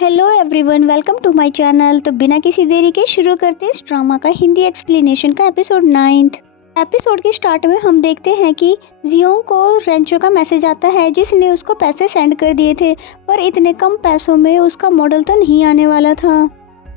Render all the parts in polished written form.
Hello everyone, welcome to my channel. तो बिना किसी देरी के शुरू करते हैं इस ड्रामा का हिंदी एक्सप्लेनेशन का एपिसोड 9। एपिसोड के स्टार्ट में हम देखते हैं कि जियोंग को रेंचो का मैसेज आता है जिसने उसको पैसे सेंड कर दिए थे, पर इतने कम पैसों में उसका मॉडल तो नहीं आने वाला था।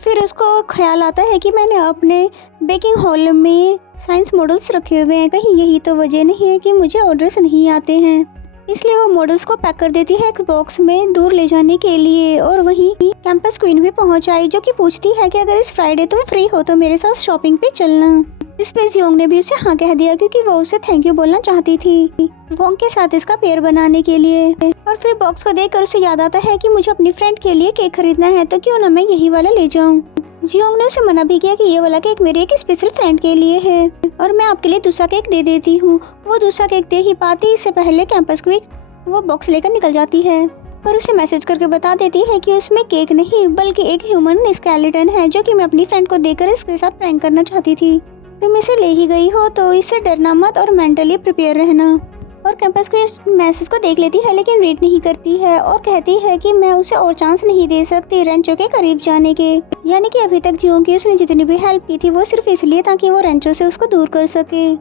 फिर उसको ख्याल आता है कि मैंने अपने बेकिंग हॉल में साइंस मॉडल्स रखे हुए हैं, कहीं यही तो वजह नहीं है कि मुझे ऑर्डर्स नहीं आते हैं। इसलिए वो मॉडल्स को पैक कर देती है एक बॉक्स में दूर ले जाने के लिए। और वहीं कैंपस क्वीन भी पहुंच आई, जो कि पूछती है कि अगर इस फ्राइडे तुम फ्री हो तो मेरे साथ शॉपिंग पे चलना। इस पे जियोंग ने भी उसे हाँ कह दिया क्योंकि वो उसे थैंक यू बोलना चाहती थी वोंग के साथ इसका पेयर बनाने के लिए। और फिर बॉक्स को देखकर उसे याद आता है कि मुझे अपनी फ्रेंड के लिए केक खरीदना है, तो क्यों ना मैं यही वाला ले जाऊं। जियोंग ने उसे मना भी किया कि ये वाला केक मेरी एक स्पेशल फ्रेंड के लिए है और मैं आपके लिए दूसरा केक दे देती हूँ। वो दूसरा केक दे ही पाती इससे पहले कैंपस क्वीन वो बॉक्स लेकर निकल जाती है और उसे मैसेज करके बता देती है कि उसमें केक नहीं बल्कि एक ह्यूमन स्केलेटन है, जो कि मैं अपनी फ्रेंड को देकर इसके साथ प्रैंक करना चाहती थी। तुम इसे ले ही गई हो तो इससे डरना मत और मेंटली प्रिपेयर रहना। और कैंपस को इस मैसेज को देख लेती है लेकिन रीड नहीं करती है और कहती है कि मैं उसे और चांस नहीं दे सकती रेंचो के करीब जाने के। यानी कि अभी तक जियोंग की उसने जितनी भी हेल्प की थी वो सिर्फ इसलिए ताकि वो रेंचो से उसको दूर कर सके।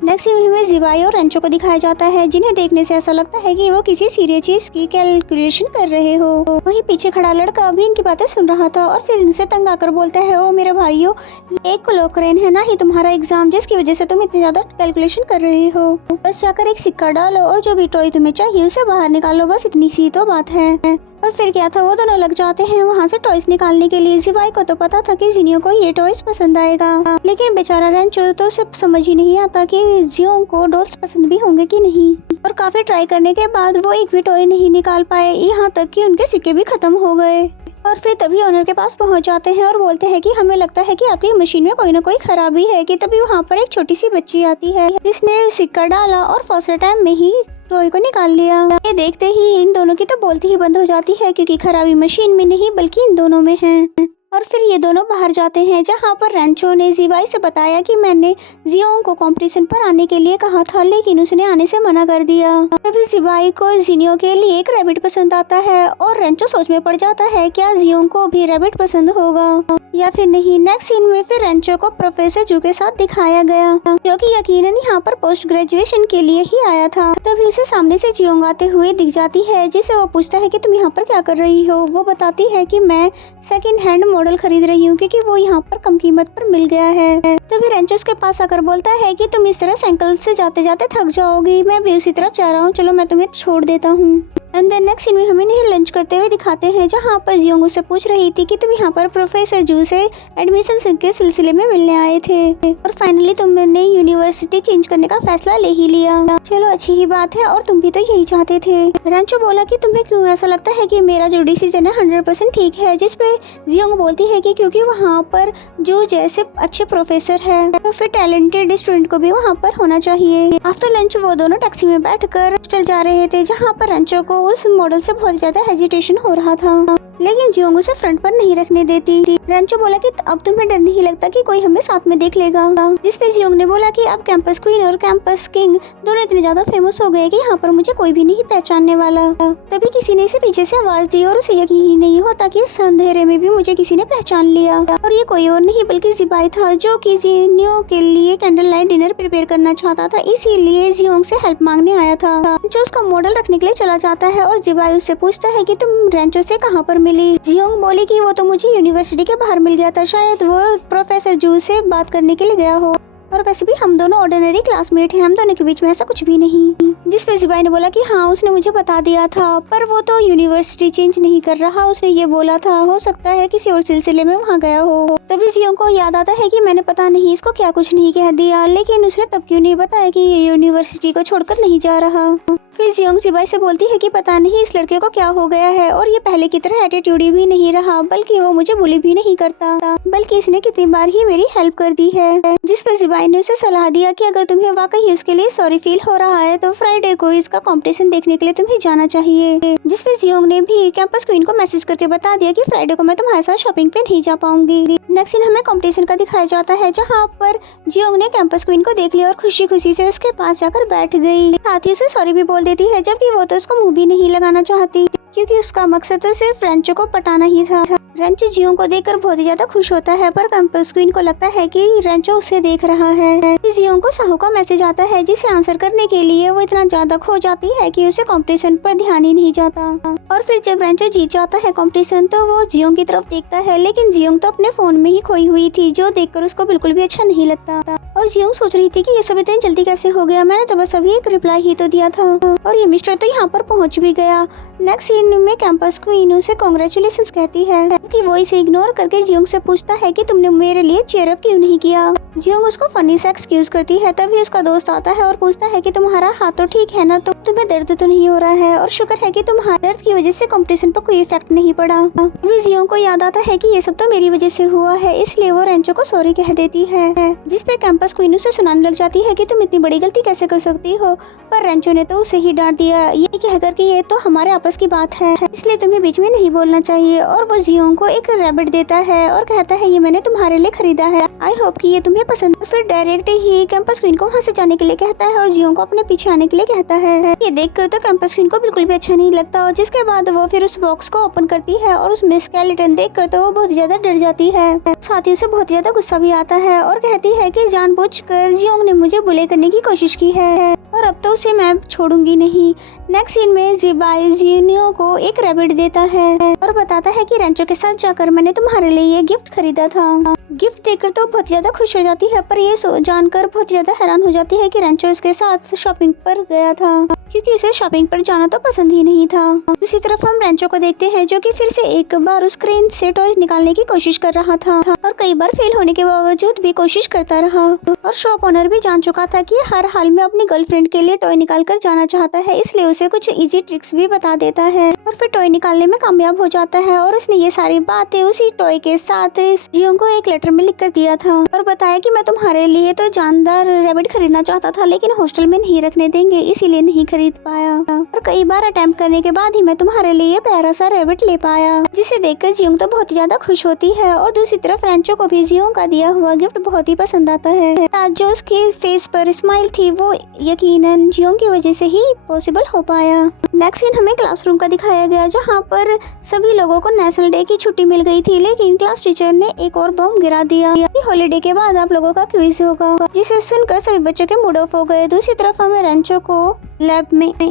नेक्स्ट इमेज में जिवाई और रेंचो को दिखाया जाता है, जिन्हें देखने से ऐसा लगता है कि वो किसी सीरियस चीज की कैलकुलेशन कर रहे हो। वहीं पीछे खड़ा लड़का भी इनकी बातें सुन रहा था और फिर इनसे तंग आकर बोलता है, ओ मेरे भाइयों, ये एक क्लोक्रेन है ना ही तुम्हारा एग्जाम जिसकी वजह से तुम इतनी ज्यादा कैलकुलेशन कर रहे हो। बस जाकर एक सिक्का डालो और जो भी टॉय तुम्हें चाहिए उसे बाहर निकालो, बस इतनी सी तो बात है। और फिर क्या था, वो दोनों लग जाते हैं वहाँ से टॉयज निकालने के लिए। जिवाई को तो पता था कि जिनियो को ये टॉयज पसंद आएगा, लेकिन बेचारा रेंचो तो उसे समझ ही नहीं आता कि जियोंग को डॉल्स पसंद भी होंगे कि नहीं। और काफी ट्राई करने के बाद वो एक भी टॉय नहीं निकाल पाए, यहाँ तक कि उनके सिक्के भी खत्म हो गए। और फिर तभी ओनर के पास पहुंच जाते हैं और बोलते हैं कि हमें लगता है कि आपकी मशीन में कोई ना कोई खराबी है। कि तभी वहाँ पर एक छोटी सी बच्ची आती है जिसने सिक्का डाला और फर्स्ट टाइम में ही टॉय को निकाल लिया। ये देखते ही इन दोनों की तो बोलती ही बंद हो जाती है क्योंकि खराबी मशीन में नहीं बल्कि इन दोनों में है। और फिर ये दोनों बाहर जाते हैं जहाँ पर रेंचो ने जिवाई से बताया कि मैंने जियोंग को कंपटीशन पर आने के लिए कहा था लेकिन उसने आने से मना कर दिया। तभी जिवाई को जिनियो के लिए एक रैबिट पसंद आता है और रेंचो सोच में पड़ जाता है क्या जियोंग को भी रैबिट पसंद होगा या फिर नहीं। नेक्स्ट सीन में फिर रेंचो को प्रोफेसर जू के साथ दिखाया गया, जो कि यकीनन यहाँ पर पोस्ट ग्रेजुएशन के लिए ही आया था। तभी उसे सामने से जियोंग आते हुए दिख जाती है, जिसे वो पूछता है कि तुम यहाँ पर क्या कर रही हो। वो बताती है कि मैं सेकंड हैंड मॉडल खरीद रही हूँ क्योंकि वो यहाँ पर कम कीमत पर मिल गया है। तभी रेंचो उसके पास आकर बोलता है कि तुम इस तरह साइकिल से जाते जाते थक जाओगी, मैं भी उसी तरफ जा रहा हूँ, चलो मैं तुम्हें छोड़ देता हूँ। एंड देन नेक्स्ट सीन में हमें नहीं लंच करते हुए दिखाते हैं जहाँ पर जियोंग उससे पूछ रही थी कि तुम यहाँ पर प्रोफेसर जू से एडमिशन के सिलसिले में मिलने आए थे और फाइनली तुमने यूनिवर्सिटी चेंज करने का फैसला ले ही लिया। चलो अच्छी ही बात है, और तुम भी तो यही चाहते थे। रेंचो बोला कि तुम्हें क्यों ऐसा लगता है कि मेरा जो डिसीजन है 100% ठीक है, जिसपे जियोंग बोलती है कि क्योंकि वहाँ पर जो जैसे अच्छे प्रोफेसर है तो फिर टैलेंटेड स्टूडेंट को भी वहाँ पर होना चाहिए। आफ्टर लंच वो दोनों टैक्सी में बैठकर हॉस्टल जा रहे थे जहाँ पर रेंचो को उस मॉडल से बहुत ज्यादा हेजिटेशन हो रहा था, लेकिन जियोंग उसे फ्रंट पर नहीं रखने देती। रेंचो बोला कि अब तुम्हें डर नहीं लगता कि कोई हमें साथ में देख लेगा, जिसपे जियोंग ने बोला कि अब कैंपस क्वीन और कैंपस किंग दोनों इतने ज्यादा फेमस हो गए कि यहाँ पर मुझे कोई भी नहीं पहचानने वाला। तभी किसी ने इसे पीछे से आवाज दी और उसे यकीन ही नहीं होता कि इस अंधेरे में भी मुझे किसी ने पहचान लिया। और ये कोई और नहीं बल्कि जिवाई था, जो कि जिनियो के लिए कैंडल लाइट डिनर प्रिपेयर करना चाहता था, इसीलिए जियोंग से हेल्प मांगने आया था। जो उसका मॉडल रखने के लिए चला जाता है और जिवाई उससे पूछता है कि तुम रेंचो से कहाँ पर मिली। जियोंग बोली कि वो तो मुझे यूनिवर्सिटी के बाहर मिल गया था, शायद वो प्रोफेसर जू से बात करने के लिए गया हो, और वैसे भी हम दोनों ऑर्डिनरी क्लासमेट हैं, हम दोनों के बीच में ऐसा कुछ भी नहीं। जिस पे जिवाई ने बोला कि हाँ उसने मुझे बता दिया था, पर वो तो यूनिवर्सिटी चेंज नहीं कर रहा, उसने ये बोला था हो सकता है किसी और सिलसिले में वहाँ गया हो। तभी जियोंग को याद आता है कि मैंने पता नहीं इसको क्या कुछ नहीं कह दिया, लेकिन उसने तब क्यों नहीं बताया कि ये यूनिवर्सिटी को छोड़कर नहीं जा रहा। फिर जियोंग जिवाई से बोलती है कि पता नहीं इस लड़के को क्या हो गया है और ये पहले की तरह एटीट्यूडी भी नहीं रहा, बल्कि वो मुझे बुली भी नहीं करता, बल्कि इसने कितनी बार ही मेरी हेल्प कर दी है। जिस पे जिवाई ने उसे सलाह दिया कि अगर तुम्हें वाकई उसके लिए सॉरी फील हो रहा है तो फ्राइडे को इसका कंपटीशन देखने के लिए तुम्हें जाना चाहिए। जिस पे जियोंग ने भी कैंपस क्वीन को मैसेज करके बता दिया कि फ्राइडे को मैं तुम्हारे साथ शॉपिंग पे नहीं जा पाऊंगी। नेक्स्ट सीन हमें कंपटीशन का दिखाया जाता है जहाँ पर जियोंग ने कैंपस क्वीन को देख लिया और खुशी खुशी से उसके पास जाकर बैठ गई, साथ ही उसे सॉरी भी बोल देती है, जबकि वो तो उसको मुंह भी नहीं लगाना चाहती क्योंकि उसका मकसद तो सिर्फ रेंचो को पटाना ही था। रेंचो जियोंग को देखकर बहुत ही ज्यादा खुश होता है, पर कैंपस क्वीन को लगता है कि रेंचो उसे देख रहा है। जियोंग को साहू का मैसेज आता है, जिसे आंसर करने के लिए वो इतना ज्यादा खो जाती है कि उसे कंपटीशन पर ध्यान ही नहीं जाता। और फिर जब रेंचो जीत जाता है कंपटीशन, तो वो जियोंग की तरफ देखता है, लेकिन जियोंग तो अपने फोन में ही खोई हुई थी, जो देखकर उसको बिल्कुल भी अच्छा नहीं लगता। और जियोंग सोच रही थी कि ये सब इतनी जल्दी कैसे हो गया, मैंने तो बस अभी एक रिप्लाई ही तो दिया था और ये मिस्टर तो यहाँ पर पहुँच भी गया। नेक्स्ट सीन में कैंपस क्वीन उसे कांग्रेचुलेशंस कहती है कि वो इसे इग्नोर करके जियोंग से पूछता है कि तुमने मेरे लिए चीयर अप क्यों नहीं किया। जियोंग उसको फनी सा एक्सक्यूज करती है, तभी उसका दोस्त आता है और पूछता है कि तुम्हारा हाथ तो ठीक है ना, तो तुम्हें दर्द तो नहीं हो रहा है, और शुक्र है कि तुम्हारे दर्द की वजह से कंपटीशन पर कोई इफेक्ट नहीं पड़ा। अभी जियोंग को याद आता है कि ये सब तो मेरी वजह से हुआ है, इसलिए वो रेंचो को सॉरी कह देती है, जिसपे कैंपस क्वीन उसे सुनाने लग जाती है कि तुम इतनी बड़ी गलती कैसे कर सकती हो। पर रेंचो ने तो उसे ही डांट दिया, ये कहकर कि ये तो हमारे आपस की बात है, इसलिए तुम्हें बीच में नहीं बोलना चाहिए। और वो जियोंग को एक रैबिट देता है और कहता है ये मैंने तुम्हारे लिए खरीदा है, आई होप कि ये तुम्हें पसंद। फिर डायरेक्ट ही कैंपस क्वीन को वहाँ से जाने के लिए कहता है और जियोंग को अपने पीछे आने के लिए कहता है। ये देखकर तो कैंपस क्वीन को बिल्कुल भी अच्छा नहीं लगता, और जिसके बाद वो फिर उस बॉक्स को ओपन करती है और उसमें स्केलेटन देखकर तो वो बहुत ज्यादा डर जाती है। साथ ही उसे बहुत ज्यादा गुस्सा भी आता है और कहती है कि जानबूझकर जियोंग ने मुझे बुले करने की कोशिश की है और अब तो उसे मैं छोड़ूंगी नहीं। नेक्स्ट सीन में जिबाई जिनियो को एक रैबिट देता है और बताता है कि रेंचो के साथ जाकर मैंने तुम्हारे लिए ये गिफ्ट खरीदा था। गिफ्ट देखकर तो बहुत ज्यादा खुश हो जाती है, पर ये जानकर बहुत ज्यादा हैरान हो जाती है कि रेंचो उसके साथ शॉपिंग पर गया था, क्योंकि उसे शॉपिंग पर जाना तो पसंद ही नहीं था। दूसरी तरफ हम रेंचो को देखते हैं, जो कि फिर से एक बार उस क्रेन से टॉय निकालने की कोशिश कर रहा था और कई बार फेल होने के बावजूद भी कोशिश करता रहा। और शॉप ओनर भी जान चुका था कि हर हाल में अपनी गर्लफ्रेंड के लिए टॉय निकाल कर जाना चाहता है, इसलिए उसे कुछ इजी ट्रिक्स भी बता देता है और फिर टॉय निकालने में कामयाब हो जाता है। और उसने ये सारी बातें उसी टॉय के साथ जियोंग को एक लेटर में लिख कर दिया था और बताया कि मैं तुम्हारे लिए तो जानदार रैबिट खरीदना चाहता था, लेकिन हॉस्टल में नहीं रखने देंगे, इसीलिए नहीं खरीद पाया, और कई बार अटेम्प्ट करने के बाद ही मैं तुम्हारे लिए प्यारा सा रैबिट ले पाया। जिसे देखकर जियोंग तो बहुत ही ज्यादा खुश होती है। और दूसरी तरफ रेंचो को भी जियोंग का दिया हुआ गिफ्ट बहुत ही पसंद आता है। आज जो उसके फेस पर स्माइल थी वो यकीनन जियोंग की वजह से ही पॉसिबल हो पाया। नेक्स्ट सीन हमें क्लासरूम का दिखाया गया, जहाँ पर सभी लोगों को नेशनल डे की छुट्टी मिल गई थी, लेकिन क्लास टीचर ने एक और बम गिरा दिया। हॉलीडे के बाद आप लोगों का क्विज होगा, जिसे सुनकर सभी बच्चों के मूड ऑफ हो गए। दूसरी तरफ हमें रेंचो को लैब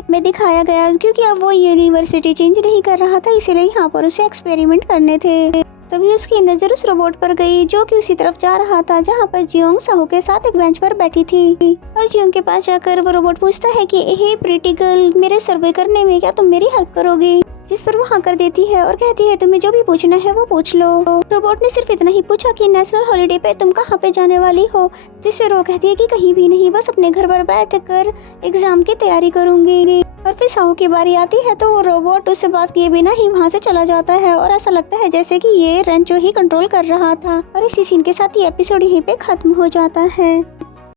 में दिखाया गया, क्योंकि अब वो यूनिवर्सिटी चेंज नहीं कर रहा था, इसीलिए यहाँ पर उसे एक्सपेरिमेंट करने थे। तभी उसकी नजर उस रोबोट पर गई, जो कि उसी तरफ जा रहा था जहाँ पर जियोंग साहू के साथ एक बेंच पर बैठी थी। और जियोंग के पास जाकर वो रोबोट पूछता है कि हे प्रीटी गर्ल, मेरे सर्वे करने में क्या तुम मेरी हेल्प करोगी? जिस पर वो हाँ कर देती है और कहती है तुम्हें जो भी पूछना है वो पूछ लो। रोबोट ने सिर्फ इतना ही पूछा कि नेशनल हॉलिडे पे तुम कहाँ पे जाने वाली हो, जिस पर वो कहती है कि कहीं भी नहीं, बस अपने घर पर बैठकर एग्जाम की तैयारी करूंगी। और फिर साहू की बारी आती है तो वो रोबोट उससे बात किए बिना ही वहाँ से चला जाता है और ऐसा लगता है जैसे कि ये रेंचो ही कंट्रोल कर रहा था। और इसी सीन के साथ ये एपिसोड यहीं पे खत्म हो जाता है।